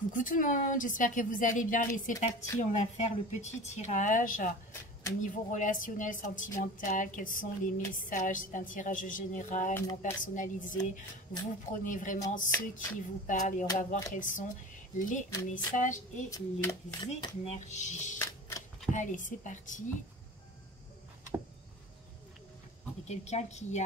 Coucou tout le monde, j'espère que vous allez bien. C'est parti, on va faire le petit tirage au niveau relationnel, sentimental. Quels sont les messages? C'est un tirage général, non personnalisé. Vous prenez vraiment ceux qui vous parlent et on va voir quels sont les messages et les énergies. Allez, c'est parti. Il y a quelqu'un qui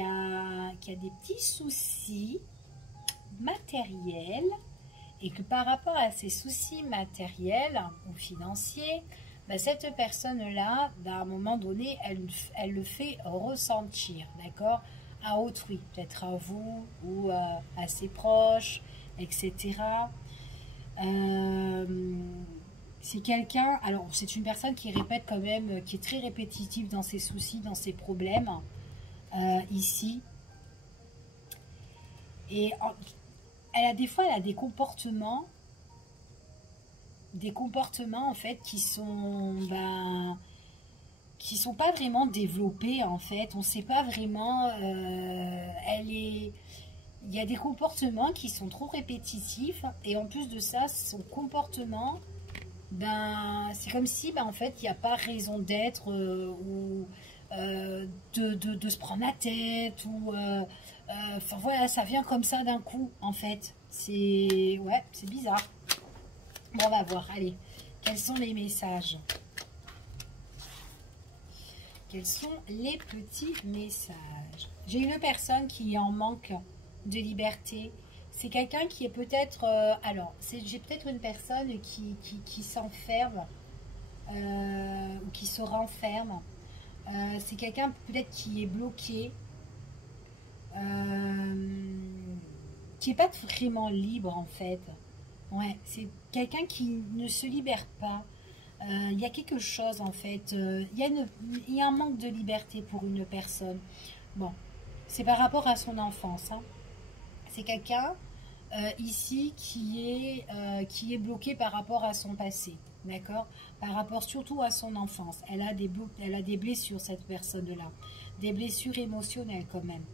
a des petits soucis matériel et que par rapport à ces soucis matériels ou financiers, cette personne-là, à un moment donné, elle le fait ressentir, d'accord, à autrui, peut-être à vous ou à ses proches, etc. C'est quelqu'un, alors c'est une personne qui répète quand même, qui est très répétitive dans ses soucis, dans ses problèmes, ici. Et des fois, elle a des comportements en fait qui sont pas vraiment développés en fait. On ne sait pas vraiment. Il y a des comportements qui sont trop répétitifs et en plus de ça, son comportement, c'est comme si en fait il n'y a pas raison d'être ou de se prendre la tête ou enfin voilà, ça vient comme ça d'un coup en fait. C'est bizarre. Bon, on va voir. Allez, quels sont les messages? Quels sont les petits messages? J'ai une personne qui est en manque de liberté. C'est quelqu'un qui est peut-être... j'ai peut-être une personne qui s'enferme ou qui se renferme. C'est quelqu'un peut-être qui est bloqué, qui n'est pas vraiment libre en fait. Ouais, c'est quelqu'un qui ne se libère pas. Il y a quelque chose en fait. Il y a un manque de liberté pour une personne. Bon, c'est par rapport à son enfance. Hein. C'est quelqu'un ici qui est bloqué par rapport à son passé. D'accord? Par rapport surtout à son enfance. Elle a des blessures, cette personne-là. Des blessures émotionnelles quand même.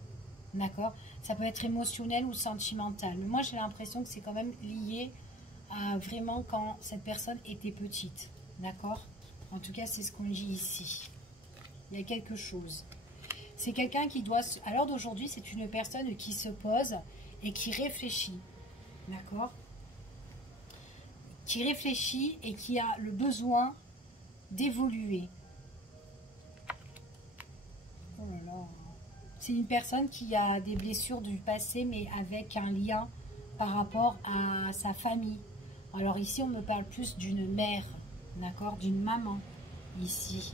D'accord? Ça peut être émotionnel ou sentimental. Mais moi, j'ai l'impression que c'est quand même lié à vraiment quand cette personne était petite. D'accord? En tout cas, c'est ce qu'on dit ici. Il y a quelque chose. C'est quelqu'un qui doit... À l'heure d'aujourd'hui, c'est une personne qui se pose et qui réfléchit. D'accord? Qui réfléchit et qui a le besoin d'évoluer. Oh là là. C'est une personne qui a des blessures du passé, mais avec un lien par rapport à sa famille. Alors ici, on me parle plus d'une mère, d'accord, d'une maman, ici.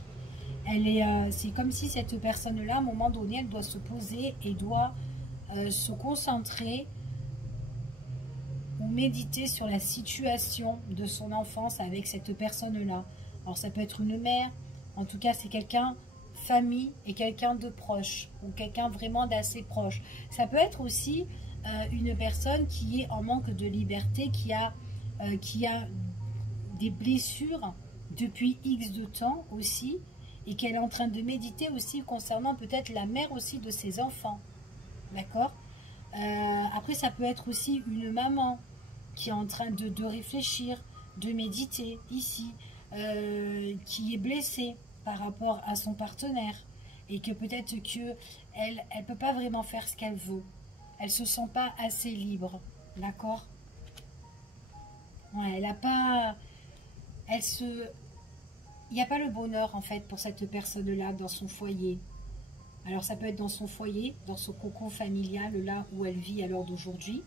C'est comme si cette personne-là, à un moment donné, elle doit se poser et doit se concentrer ou méditer sur la situation de son enfance avec cette personne-là. Alors ça peut être une mère, en tout cas c'est quelqu'un, famille et quelqu'un de proche, ou quelqu'un vraiment d'assez proche. Ça peut être aussi une personne qui est en manque de liberté, qui a des blessures depuis X de temps aussi, et qu'elle est en train de méditer aussi concernant peut-être la mère aussi de ses enfants. D'accord? Après, ça peut être aussi une maman qui est en train de réfléchir, de méditer ici, qui est blessée par rapport à son partenaire et que peut-être qu'elle ne peut pas vraiment faire ce qu'elle veut. Elle ne se sent pas assez libre. D'accord? Ouais, elle n'a pas... Il n'y a pas le bonheur en fait pour cette personne-là dans son foyer. Alors ça peut être dans son foyer, dans son cocon familial, là où elle vit à l'heure d'aujourd'hui.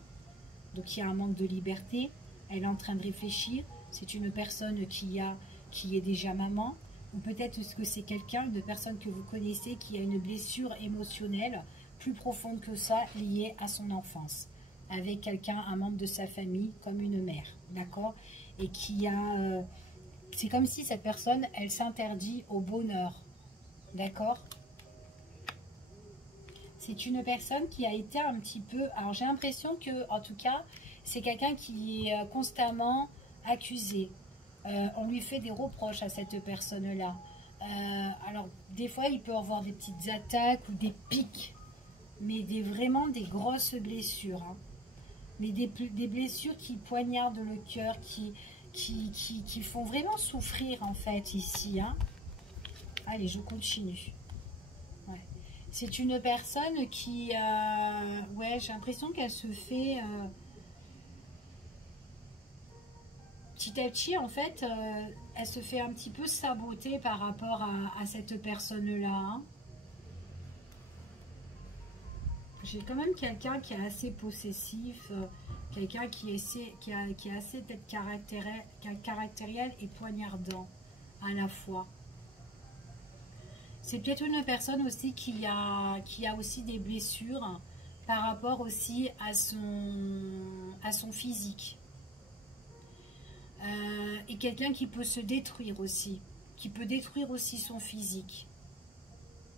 Donc il y a un manque de liberté. Elle est en train de réfléchir. C'est une personne qui est déjà maman. Ou peut-être que c'est quelqu'un, une personne que vous connaissez, qui a une blessure émotionnelle plus profonde que ça, liée à son enfance. Avec quelqu'un, un membre de sa famille, comme une mère. D'accord? Et qui a... c'est comme si cette personne, elle s'interdit au bonheur. D'accord? C'est une personne qui a été un petit peu... Alors j'ai l'impression que, en tout cas, c'est quelqu'un qui est constamment accusé. On lui fait des reproches à cette personne-là. Alors des fois, il peut avoir des petites attaques ou des pics, mais vraiment des grosses blessures. Hein. mais des blessures qui poignardent le cœur, qui font vraiment souffrir en fait ici. Hein. Allez, je continue. Ouais. C'est une personne qui... ouais, j'ai l'impression qu'elle se fait... petit à petit, en fait, elle se fait un petit peu saboter par rapport à cette personne-là. Hein. J'ai quand même quelqu'un qui est assez possessif, quelqu'un qui est assez peut-être caractériel et poignardant à la fois. C'est peut-être une personne aussi qui a aussi des blessures par rapport aussi à son physique. Et quelqu'un qui peut se détruire aussi, qui peut détruire aussi son physique.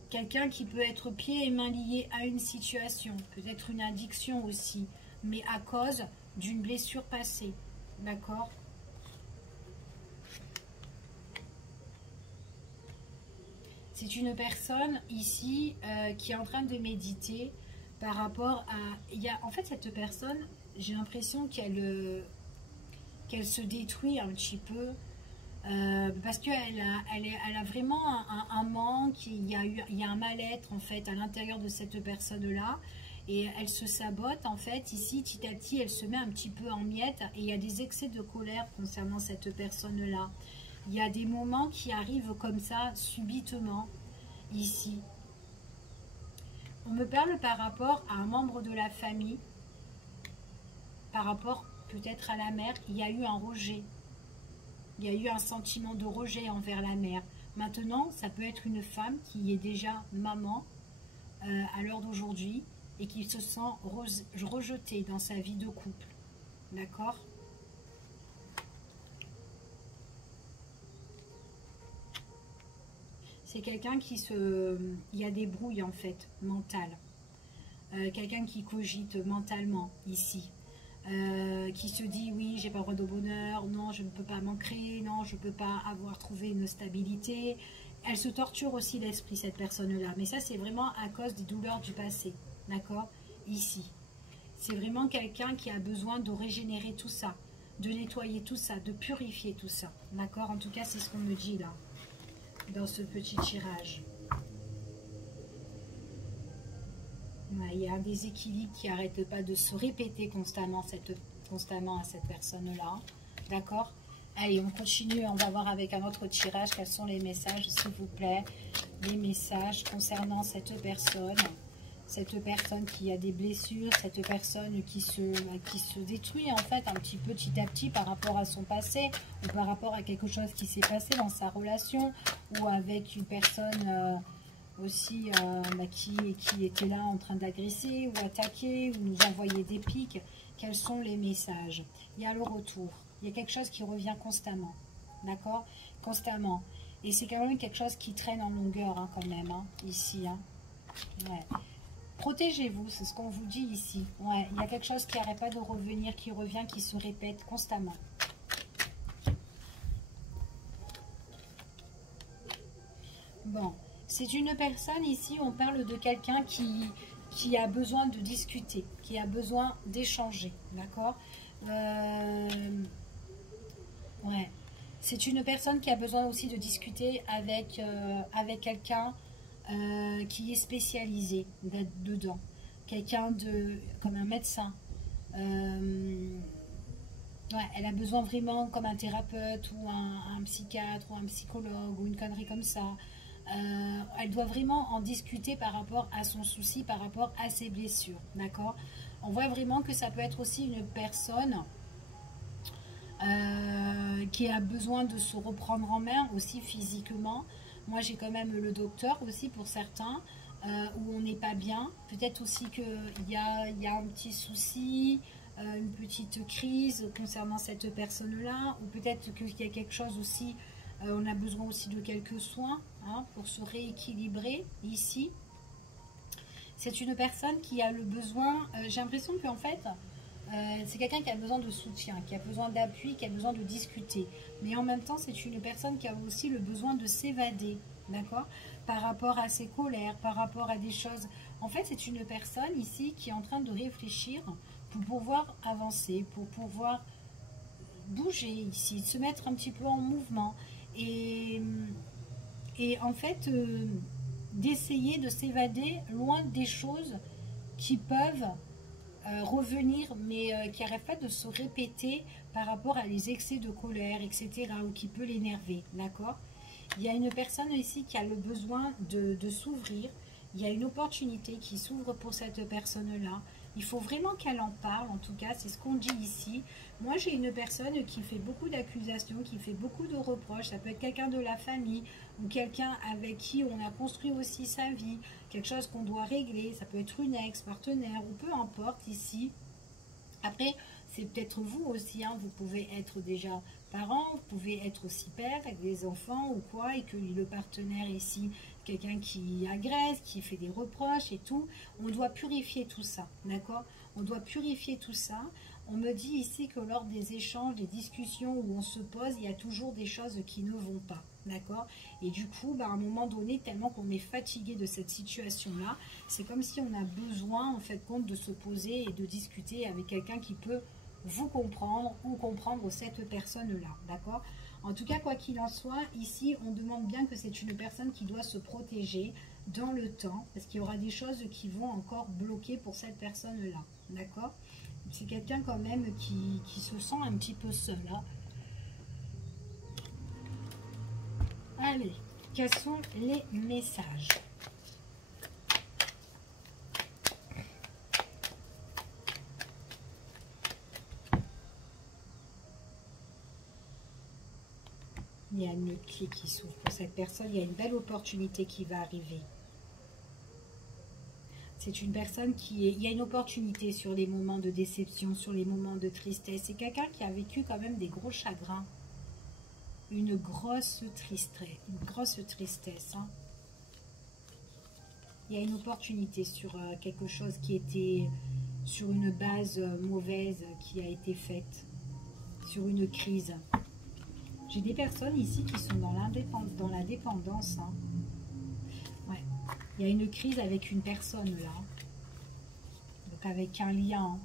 Quelqu'un qui peut être pieds et mains liés à une situation, peut-être une addiction aussi, mais à cause d'une blessure passée. D'accord ? C'est une personne ici qui est en train de méditer par rapport à... en fait, cette personne, j'ai l'impression qu'elle se détruit un petit peu. Parce qu'elle a vraiment un manque, il y a un mal-être en fait à l'intérieur de cette personne-là et elle se sabote en fait ici, petit à petit elle se met un petit peu en miettes et il y a des excès de colère concernant cette personne-là. Il y a des moments qui arrivent comme ça subitement ici. On me parle par rapport à un membre de la famille, par rapport peut-être à la mère, il y a eu un rejet. Il y a eu un sentiment de rejet envers la mère. Maintenant, ça peut être une femme qui est déjà maman à l'heure d'aujourd'hui et qui se sent rejetée dans sa vie de couple. D'accord ? C'est quelqu'un qui se... Il y a des brouilles en fait, mentales. Quelqu'un qui cogite mentalement ici. Qui se dit oui, j'ai pas le droit de bonheur, non, je ne peux pas m'ancrer, non, je ne peux pas avoir trouvé une stabilité. Elle se torture aussi l'esprit, cette personne-là. Mais ça, c'est vraiment à cause des douleurs du passé. D'accord ? Ici. C'est vraiment quelqu'un qui a besoin de régénérer tout ça, de nettoyer tout ça, de purifier tout ça. D'accord ? En tout cas, c'est ce qu'on me dit là, dans ce petit tirage. Ouais, il y a un déséquilibre qui n'arrête pas de se répéter constamment à cette personne-là. D'accord ? Allez, on continue. On va voir avec un autre tirage quels sont les messages, s'il vous plaît. Les messages concernant cette personne. Cette personne qui a des blessures. Cette personne qui se détruit en fait un petit peu petit à petit par rapport à son passé. Ou par rapport à quelque chose qui s'est passé dans sa relation. Ou avec une personne... aussi qui était là en train d'agresser ou attaquer ou nous envoyer des pics. Quels sont les messages? Il y a le retour, il y a quelque chose qui revient constamment, d'accord, constamment, et c'est quand même quelque chose qui traîne en longueur hein, quand même, hein, ici, hein. Ouais. Protégez-vous, c'est ce qu'on vous dit ici. Ouais, il y a quelque chose qui n'arrête pas de revenir, qui revient, qui se répète constamment. Bon, c'est une personne ici, on parle de quelqu'un qui a besoin de discuter, qui a besoin d'échanger, d'accord, ouais. C'est une personne qui a besoin aussi de discuter avec quelqu'un qui est spécialisé dedans, quelqu'un comme un médecin. Ouais, elle a besoin vraiment comme un thérapeute ou un psychiatre ou un psychologue ou une connerie comme ça. Elle doit vraiment en discuter par rapport à son souci, par rapport à ses blessures, d'accord. On voit vraiment que ça peut être aussi une personne qui a besoin de se reprendre en main aussi physiquement. Moi j'ai quand même le docteur aussi pour certains, où on n'est pas bien. Peut-être aussi qu'il y a un petit souci, une petite crise concernant cette personne-là, ou peut-être qu'il y a quelque chose aussi, on a besoin aussi de quelques soins hein, pour se rééquilibrer ici. C'est une personne qui a le besoin, j'ai l'impression qu'en fait, c'est quelqu'un qui a besoin de soutien, qui a besoin d'appui, qui a besoin de discuter. Mais en même temps, c'est une personne qui a aussi le besoin de s'évader, d'accord, par rapport à ses colères, par rapport à des choses. En fait, c'est une personne ici qui est en train de réfléchir pour pouvoir avancer, pour pouvoir bouger ici, se mettre un petit peu en mouvement et, en fait d'essayer de s'évader loin des choses qui peuvent revenir mais qui n'arrêtent pas de se répéter par rapport à les excès de colère, etc. ou qui peut l'énerver, d'accord. Il y a une personne ici qui a le besoin de s'ouvrir. Il y a une opportunité qui s'ouvre pour cette personne-là. Il faut vraiment qu'elle en parle, en tout cas, c'est ce qu'on dit ici. Moi, j'ai une personne qui fait beaucoup d'accusations, qui fait beaucoup de reproches. Ça peut être quelqu'un de la famille ou quelqu'un avec qui on a construit aussi sa vie, quelque chose qu'on doit régler. Ça peut être une ex, partenaire ou peu importe ici. Après, c'est peut-être vous aussi, hein, vous pouvez être déjà parent, vous pouvez être aussi père avec des enfants ou quoi, et que le partenaire ici, quelqu'un qui agresse, qui fait des reproches et tout, on doit purifier tout ça, d'accord. On doit purifier tout ça. On me dit ici que lors des échanges, des discussions où on se pose, il y a toujours des choses qui ne vont pas, d'accord. Et du coup, à un moment donné, tellement qu'on est fatigué de cette situation-là, c'est comme si on a besoin, en fait, compte de se poser et de discuter avec quelqu'un qui peut vous comprendre ou comprendre cette personne-là, d'accord. En tout cas, quoi qu'il en soit, ici, on demande bien que c'est une personne qui doit se protéger dans le temps, parce qu'il y aura des choses qui vont encore bloquer pour cette personne-là, d'accord. C'est quelqu'un quand même qui se sent un petit peu seul, hein. Allez, quels sont les messages ? Il y a une clé qui s'ouvre pour cette personne. Il y a une belle opportunité qui va arriver. C'est une personne il y a une opportunité sur les moments de déception, sur les moments de tristesse. C'est quelqu'un qui a vécu quand même des gros chagrins. Une grosse tristesse. Hein. Il y a une opportunité sur quelque chose qui était sur une base mauvaise qui a été faite. Sur une crise. J'ai des personnes ici qui sont dans la dépendance. Hein. Ouais. Il y a une crise avec une personne là. Donc avec un lien.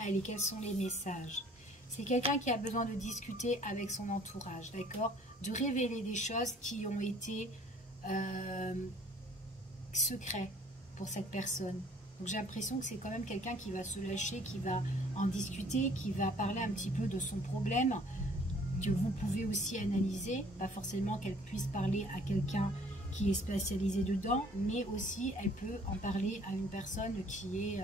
Allez, quels sont les messages? C'est quelqu'un qui a besoin de discuter avec son entourage, d'accord? De révéler des choses qui ont été secrets pour cette personne. Donc j'ai l'impression que c'est quand même quelqu'un qui va se lâcher, qui va en discuter, qui va parler un petit peu de son problème, que vous pouvez aussi analyser. Pas forcément qu'elle puisse parler à quelqu'un qui est spécialisé dedans, mais aussi elle peut en parler à une personne qui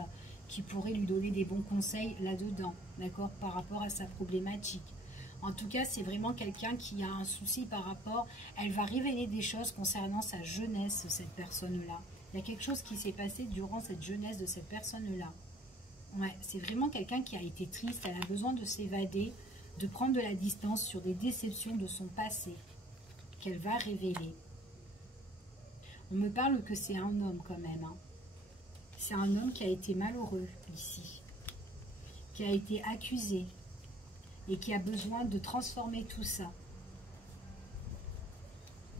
pourrait lui donner des bons conseils là-dedans, d'accord, par rapport à sa problématique. En tout cas, c'est vraiment quelqu'un qui a un souci par rapport... Elle va révéler des choses concernant sa jeunesse, cette personne-là. Il y a quelque chose qui s'est passé durant cette jeunesse de cette personne-là. Ouais, c'est vraiment quelqu'un qui a été triste, elle a besoin de s'évader, de prendre de la distance sur des déceptions de son passé qu'elle va révéler. On me parle que c'est un homme quand même. Hein. C'est un homme qui a été malheureux ici, qui a été accusé et qui a besoin de transformer tout ça,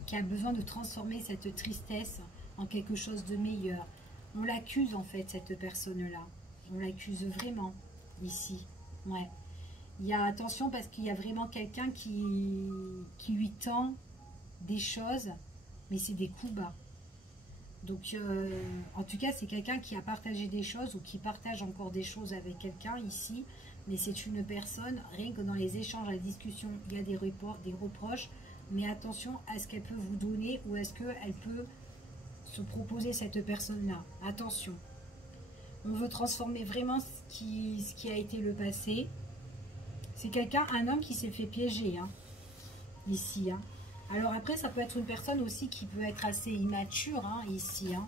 qui a besoin de transformer cette tristesse en quelque chose de meilleur. On l'accuse en fait, cette personne-là. On l'accuse vraiment ici. Ouais. Il y a attention parce qu'il y a vraiment quelqu'un qui lui tend des choses, mais c'est des coups bas. Donc, en tout cas, c'est quelqu'un qui a partagé des choses ou qui partage encore des choses avec quelqu'un ici. Mais c'est une personne, rien que dans les échanges, la discussion, il y a des reproches. Mais attention à ce qu'elle peut vous donner ou est-ce qu'elle peut se proposer cette personne-là. Attention. On veut transformer vraiment ce qui a été le passé. C'est quelqu'un, un homme qui s'est fait piéger, hein, ici. Hein. Alors après, ça peut être une personne aussi qui peut être assez immature, hein, ici. Hein.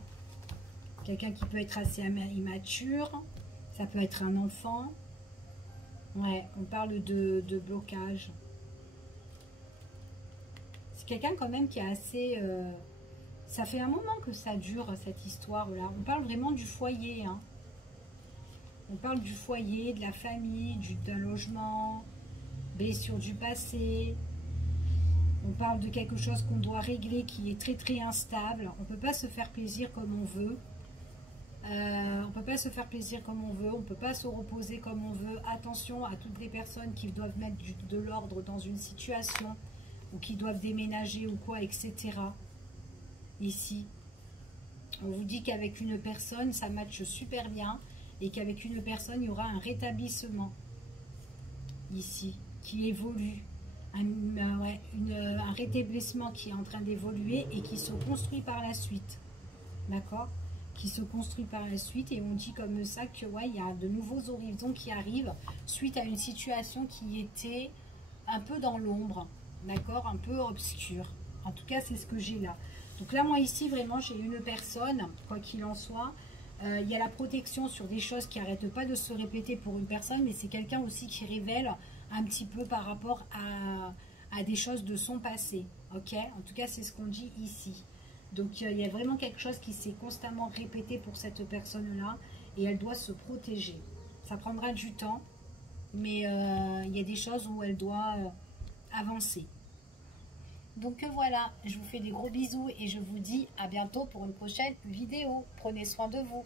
Quelqu'un qui peut être assez immature. Ça peut être un enfant. Ouais, on parle de blocage. C'est quelqu'un quand même qui est assez... ça fait un moment que ça dure, cette histoire-là. On parle vraiment du foyer. Hein. On parle du foyer, de la famille, d'un logement, blessure du passé. On parle de quelque chose qu'on doit régler qui est très très instable. On ne peut pas se faire plaisir comme on veut. On ne peut pas se faire plaisir comme on veut. On ne peut pas se reposer comme on veut. Attention à toutes les personnes qui doivent mettre de l'ordre dans une situation ou qui doivent déménager ou quoi, etc. Ici, on vous dit qu'avec une personne, ça matche super bien et qu'avec une personne, il y aura un rétablissement ici, qui évolue. Un rétablissement qui est en train d'évoluer et qui se construit par la suite. D'accord? Qui se construit par la suite, et on dit comme ça que ouais, il y a de nouveaux horizons qui arrivent suite à une situation qui était un peu dans l'ombre, d'accord, un peu obscure. En tout cas, c'est ce que j'ai là. Donc là, moi ici, vraiment, j'ai une personne, quoi qu'il en soit. Il y a la protection sur des choses qui n'arrêtent pas de se répéter pour une personne, mais c'est quelqu'un aussi qui révèle un petit peu par rapport à des choses de son passé. Ok? En tout cas, c'est ce qu'on dit ici. Donc, il y a vraiment quelque chose qui s'est constamment répété pour cette personne-là et elle doit se protéger. Ça prendra du temps, mais il y a des choses où elle doit avancer. Donc voilà, je vous fais des gros bisous et je vous dis à bientôt pour une prochaine vidéo. Prenez soin de vous.